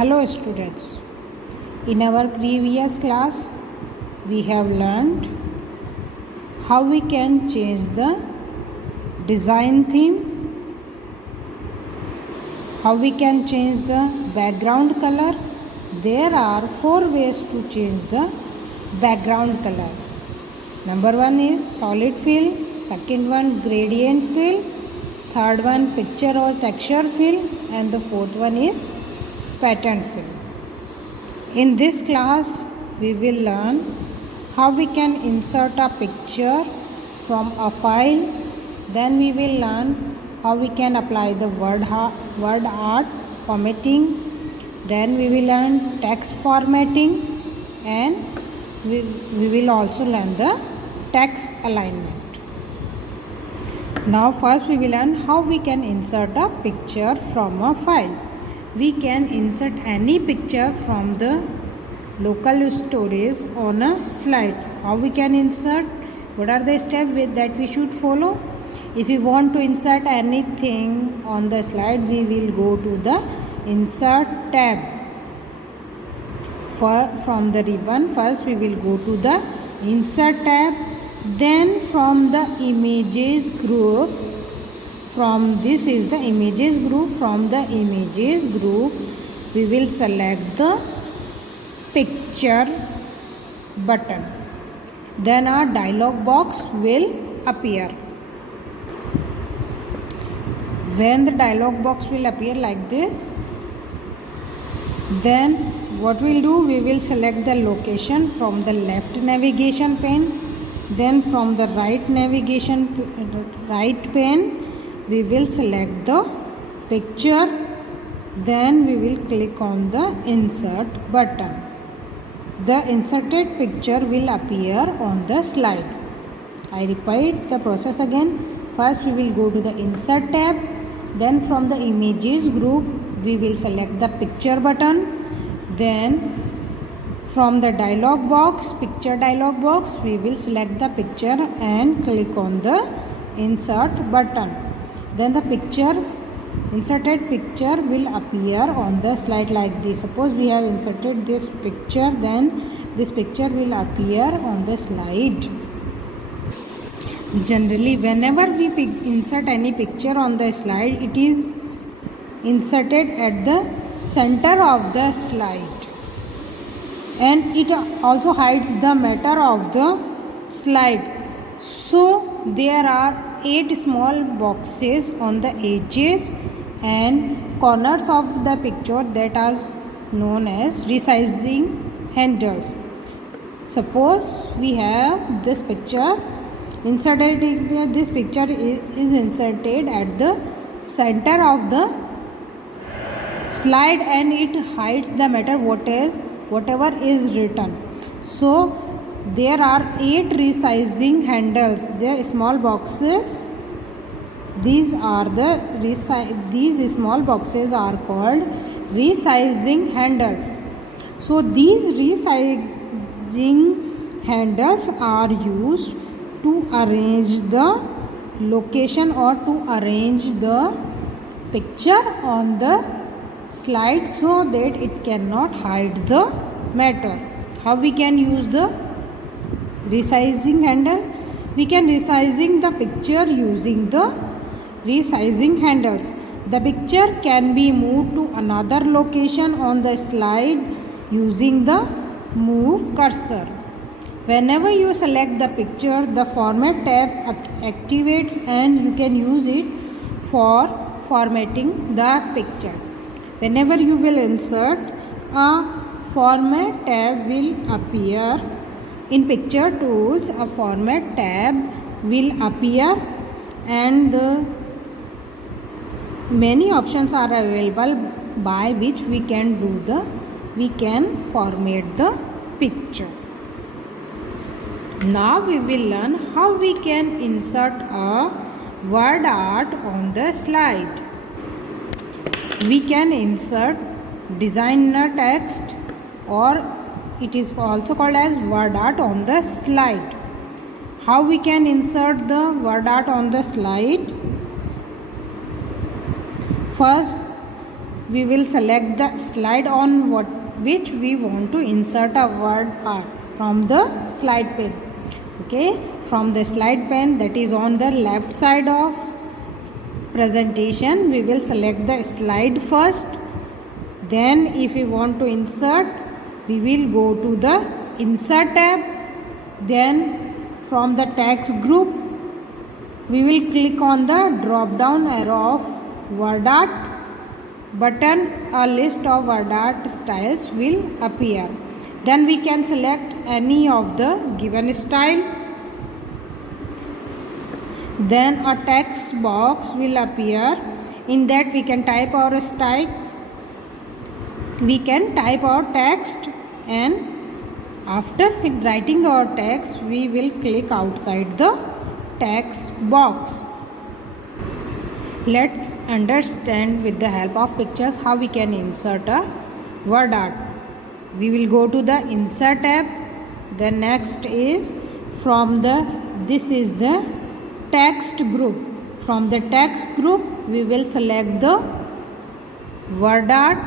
Hello students, in our previous class we have learned how we can change the design theme, how we can change the background color. There are 4 ways to change the background color. Number 1 is solid fill, second one gradient fill, third one picture or texture fill, and the fourth one is pattern fill. In this class we will learn how we can insert a picture from a file. Then we will learn how we can apply the word art formatting. Then we will learn text formatting, and we will also learn the text alignment. Now first we will learn how we can insert a picture from a file. We can insert any picture from the local storage on a slide. How we can insert? What are the steps that we should follow? If we want to insert anything on the slide, we will go to the insert tab. From the ribbon, first we will go to the insert tab. Then from the images group, this is the images group. From the images group, we will select the picture button. Then our dialog box will appear. When the dialog box will appear like this, then what we'll do, we will select the location from the left navigation pane. Then from the right pane, we will select the picture. Then we will click on the insert button. The inserted picture will appear on the slide. I repeat the process again. First we will go to the insert tab. Then from the images group, we will select the picture button. Then from the dialog box, picture dialog box, we will select the picture and click on the insert button. Then the inserted picture will appear on the slide like this. Suppose we have inserted this picture, then this picture will appear on the slide. Generally, whenever we insert any picture on the slide, it is inserted at the center of the slide, and it also hides the matter of the slide. So there are 8 small boxes on the edges and corners of the picture that are known as resizing handles. Suppose we have this picture inserted. This picture is inserted at the center of the slide, and it hides the matter whatever is written. So there are 8 resizing handles. They are small boxes. These small boxes are called resizing handles. So these resizing handles are used to arrange the location or to arrange the picture on the slide so that it cannot hide the matter. How we can use the resizing handle? We can resizing the picture using the resizing handles. The picture can be moved to another location on the slide using the move cursor. Whenever you select the picture, the format tab activates and you can use it for formatting the picture. Whenever you will insert, a format tab will appear. In picture tools, a format tab will appear, and many options are available by which we can format the picture. Now we will learn how we can insert a word art on the slide. We can insert designer text, or it is also called as word art on the slide. How we can insert the word art on the slide? First we will select the slide on which we want to insert a word art from the slide pane. Okay, from the slide pane that is on the left side of presentation, we will select the slide first. Then if we want to insert, we will go to the insert tab. Then from the text group, we will click on the drop down arrow of word art button. A list of word art styles will appear. Then we can select any of the given style. Then a text box will appear. In that we can type our style. We can type our text, and after writing our text, we will click outside the text box. Let's understand with the help of pictures how we can insert a word art. We will go to the insert tab. The next is this is the text group. From the text group, we will select the word art.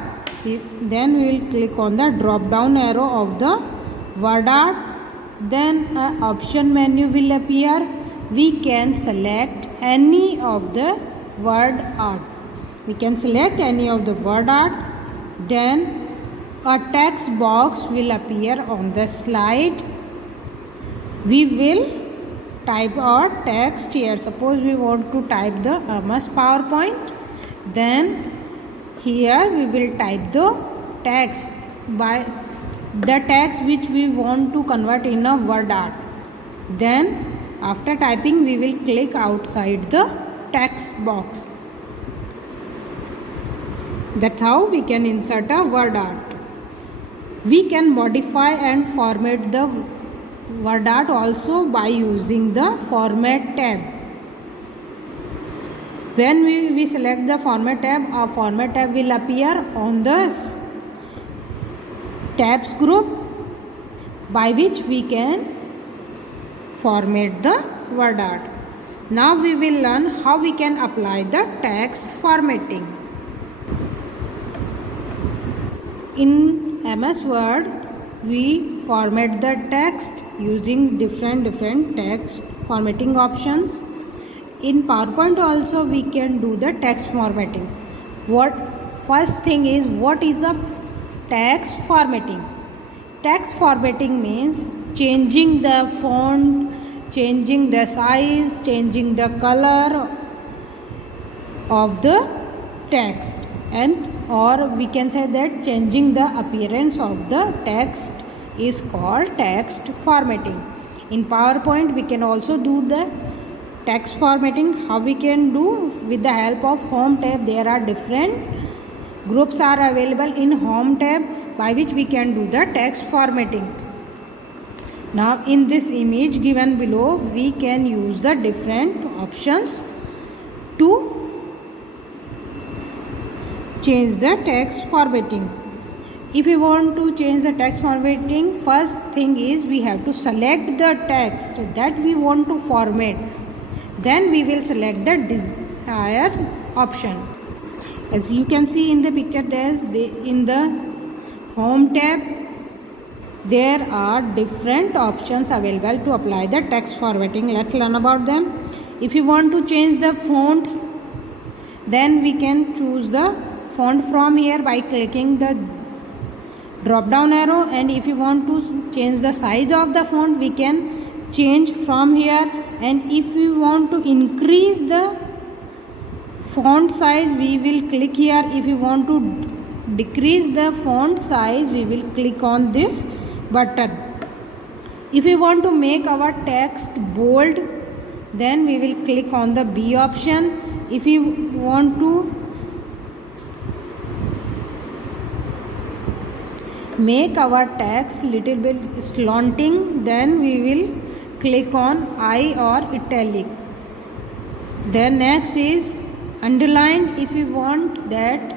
Then we will click on the drop down arrow of the word art. Then an option menu will appear. We can select any of the word art. We can select any of the word art. Then a text box will appear on the slide. We will type our text here. Suppose we want to type the MS PowerPoint. Then here we will type the text by the text which we want to convert in a word art. Then after typing, we will click outside the text box. That's how we can insert a word art. We can modify and format the word art also by using the format tab. When we select the format tab, a format tab will appear on the tabs group, by which we can format the word art. Now we will learn how we can apply the text formatting. In MS Word, we format the text using different text formatting options. In PowerPoint also we can do the text formatting. First thing is, what is a text formatting? Text formatting means changing the font, changing the size, changing the color of the text, or we can say that changing the appearance of the text is called text formatting. In PowerPoint we can also do the text formatting. How we can do? With the help of Home tab. There are different groups are available in Home tab, by which we can do the text formatting. Now in this image given below, we can use the different options to change the text formatting. If we want to change the text formatting, first thing is we have to select the text that we want to format. Then we will select the desired option. As you can see in the picture, in the Home tab, there are different options available to apply the text formatting. Let's learn about them. If you want to change the fonts, then we can choose the font from here by clicking the drop down arrow. And if you want to change the size of the font, we can change from here. And if we want to increase the font size, we will click here. If you want to decrease the font size, we will click on this button. If we want to make our text bold, then we will click on the B option. If you want to make our text little bit slanting, then we will click on I or italic. Then next is underlined. If we want that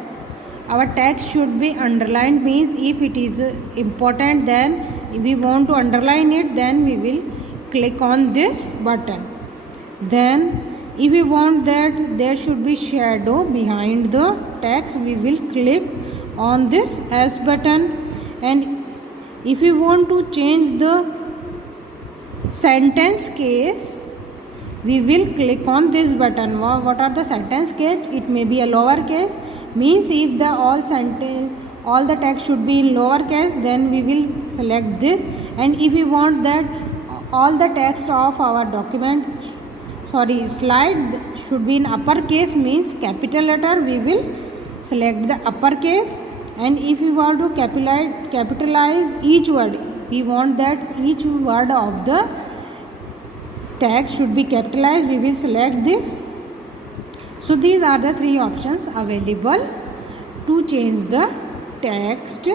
our text should be underlined, means if it is important, then if we want to underline it, then we will click on this button. Then If we want that there should be shadow behind the text, we will click on this S button. And if we want to change the sentence case, we will click on this button. What are the sentence case? It may be a lower case, means if the all the text should be in lower case, then we will select this. And if we want that all the text of our document, slide should be in uppercase, means capital letter, we will select the uppercase. And if we want to capitalize each word, we want that each word of the text should be capitalized, we will select this. So these are the three options available to change the text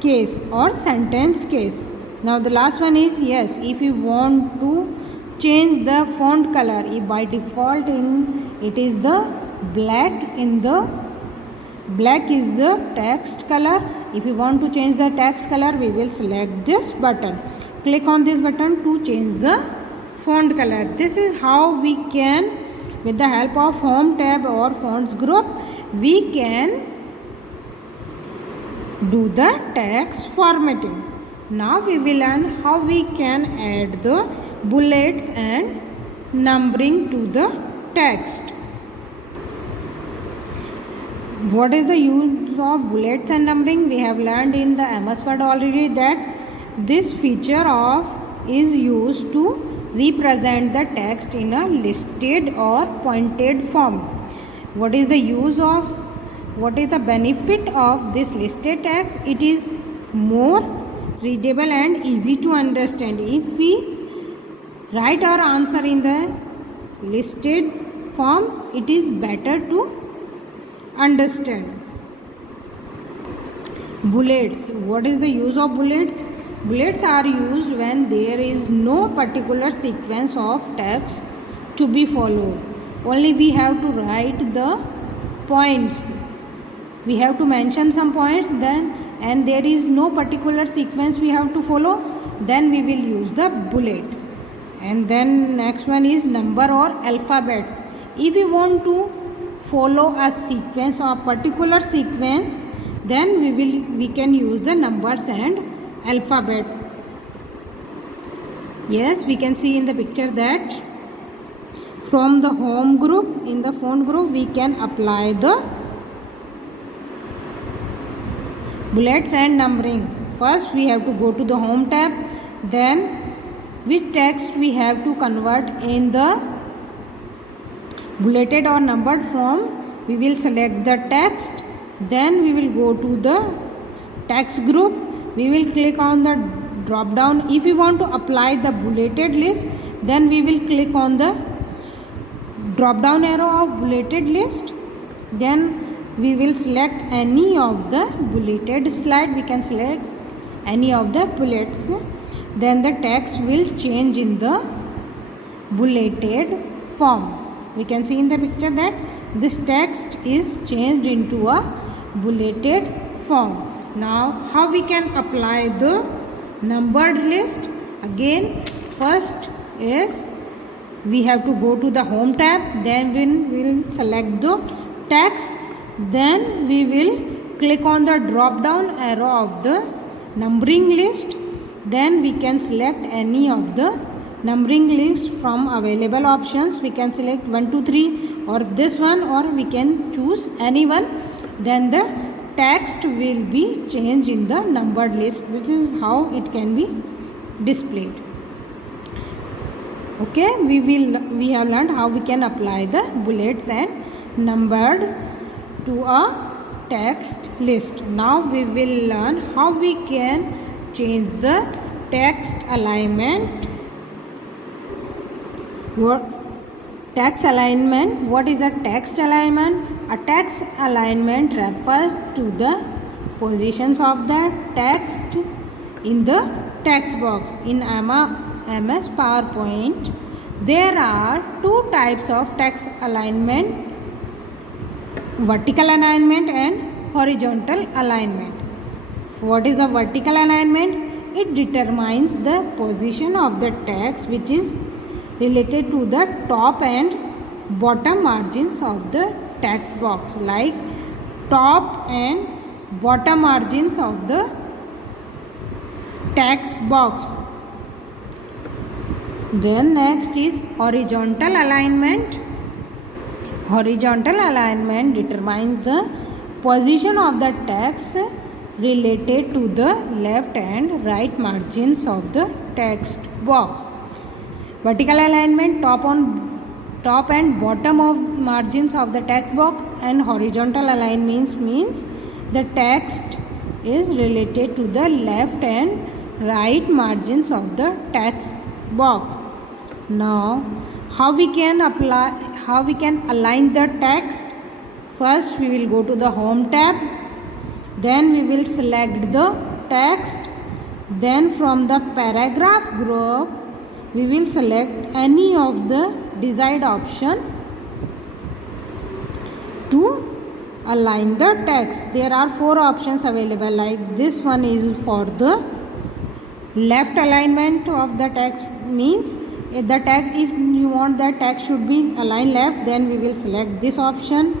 case or sentence case. Now the last one is, yes, if you want to change the font color, if by default it is the black is the text color. If you want to change the text color, we will select this button. Click on this button to change the font color. This is how we can, with the help of Home tab or Fonts group, we can do the text formatting. Now we will learn how we can add the bullets and numbering to the text. What is the use of bullets and numbering? We have learned in the MS Word already that this feature is used to represent the text in a listed or pointed form. What is the benefit of this listed text? It is more readable and easy to understand. If we write our answer in the listed form, it is better to understand. Bullets. What is the use of bullets? Bullets are used when there is no particular sequence of text to be followed. Only we have to write the points. We have to mention some points, and there is no particular sequence we have to follow, then we will use the bullets. And then next one is number or alphabet. If we want to follow a sequence or particular sequence, then we can use the numbers and alphabet. Yes, we can see in the picture that from the home group, in the font group, we can apply the bullets and numbering. First we have to go to the Home tab, then which text we have to convert in the bulleted or numbered form, we will select the text. Then we will go to the text group, we will click on the drop down. If we want to apply the bulleted list, then we will click on the drop down arrow of bulleted list. Then we will select any of the bulleted slide. We can select any of the bullets. Then the text will change in the bulleted form. We can see in the picture that this text is changed into a bulleted form. Now how we can apply the numbered list? Again, first is we have to go to the Home tab, then we will select the text, then we will click on the drop down arrow of the numbering list. Then we can select any of the numbering list from available options. We can select 1, 2, 3 or this one, or we can choose any one. Then the text will be changed in the numbered list. This is how it can be displayed. Okay, we have learned how we can apply the bullets and numbered to a text list. Now we will learn how we can change the text alignment. Text alignment. What is a text alignment? A text alignment refers to the positions of the text in the text box. In MS PowerPoint, there are two types of text alignment: vertical alignment and horizontal alignment. What is a vertical alignment? It determines the position of the text which is related to the top and bottom margins of the text box, like top and bottom margins of the text box. Then next is horizontal alignment. Horizontal alignment determines the position of the text related to the left and right margins of the text box. Vertical alignment, top and bottom of margins of the text box, and horizontal alignment means the text is related to the left and right margins of the text box. Now, how we can align the text? First, we will go to the Home tab. Then we will select the text. Then from the paragraph group, we will select any of the desired option to align the text. There are 4 options available, like this one is for the left alignment of the text, means the text, if you want the text should be aligned left, then we will select this option.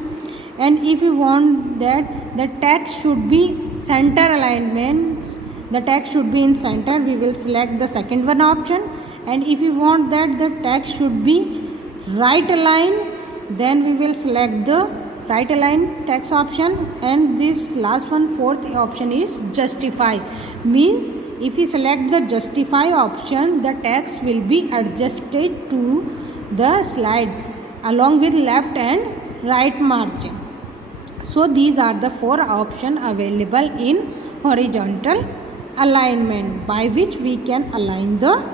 And if you want that the text should be center alignment, the text should be in center, we will select the second one option. And if you want that the text should be right align, then we will select the right align text option. And this last one, fourth option, is justify, means if we select the justify option, the text will be adjusted to the slide along with left and right margin. So these are the 4 options available in horizontal alignment, by which we can align the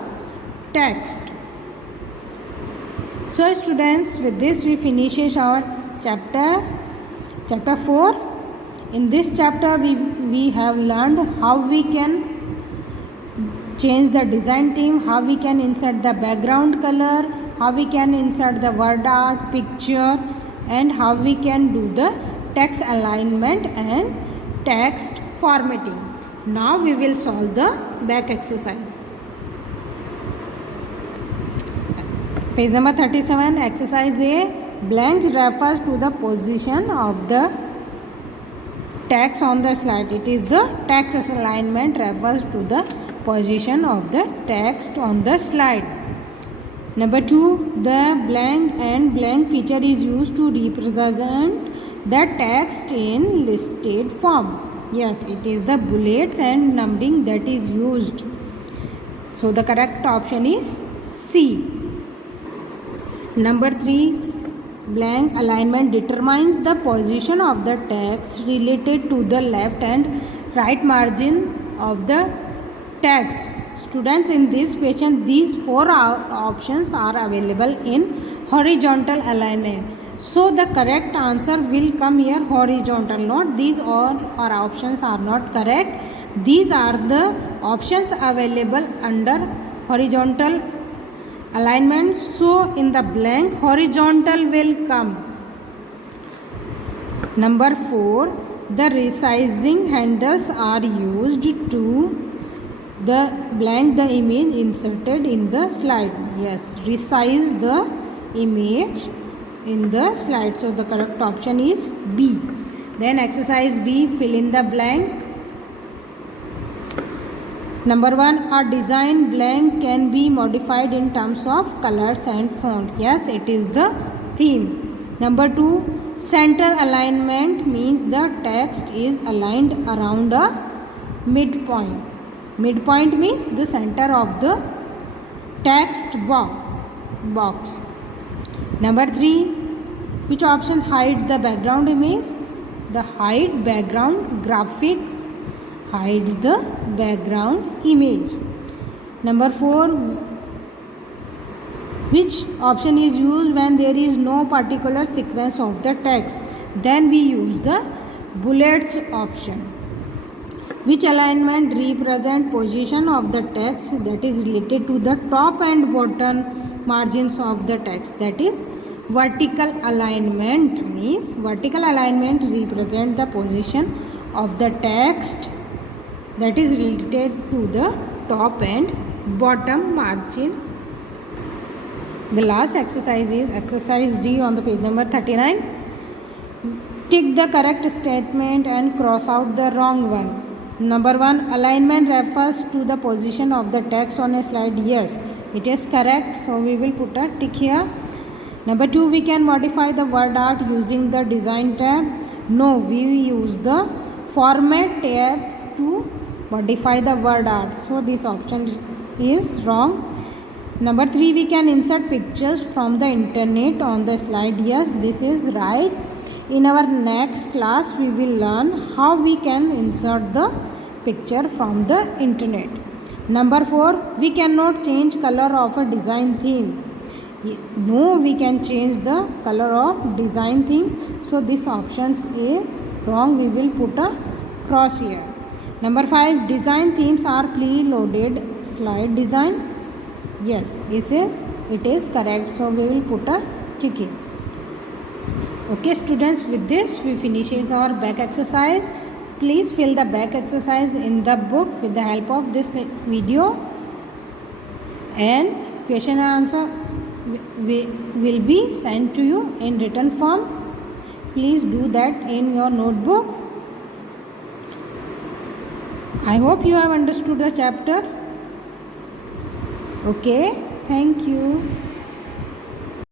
text. So students, with this we finishes our chapter 4. In this chapter we have learned how we can change the design theme, how we can insert the background color, how we can insert the word art, picture, and how we can do the text alignment and text formatting. Now we will solve the back exercise. Page number 37, exercise A. Blank refers to the position of the text on the slide. It is the text alignment refers to the position of the text on the slide. Number 2, the blank and blank feature is used to represent the text in listed form. Yes, it is the bullets and numbering that is used. So the correct option is C. Number 3, blank alignment determines the position of the text related to the left and right margin of the text. Students, in this question these 4 options are available in horizontal alignment. So the correct answer will come here, horizontal. Not these all our options are not correct. These are the options available under horizontal alignment. So in the blank, horizontal will come. Number 4, the resizing handles are used to the blank the image inserted in the slide. Yes, resize the image in the slide. So the correct option is B. Then exercise B, fill in the blank. Number 1, a design blank can be modified in terms of colors and font. Yes, it is the theme. Number 2, center alignment means the text is aligned around a midpoint. Midpoint means the center of the text box. Number 3, which option hides the background image? The hide background graphics hides the background image. Number 4, which option is used when there is no particular sequence of the text? Then we use the bullets option. Which alignment represent position of the text that is related to the top and bottom margins of the text? That is vertical alignment, means vertical alignment represent the position of the text that is related to the top and bottom margin The last exercise is exercise D on the page number 39. Tick the correct statement and cross out the wrong one. Number 1, alignment refers to the position of the text on a slide. Yes, it is correct. So we will put a tick here. Number 2, we can modify the word art using the design tab. No, we use the format tab to modify the word art. So this option is wrong. Number 3, we can insert pictures from the internet on the slide. Yes, this is right. In our next class, we will learn how we can insert the picture from the internet. Number 4, we cannot change color of a design theme. No, we can change the color of design theme. So this option is wrong. We will put a cross here. Number 5, design themes are pre-loaded slide design. Yes, it is correct. So we will put a tick here. Okay students, with this we finishes our back exercise. Please fill the back exercise in the book with the help of this video, and question and answer will be sent to you in written form. Please do that in your notebook. I hope you have understood the chapter. Okay, thank you.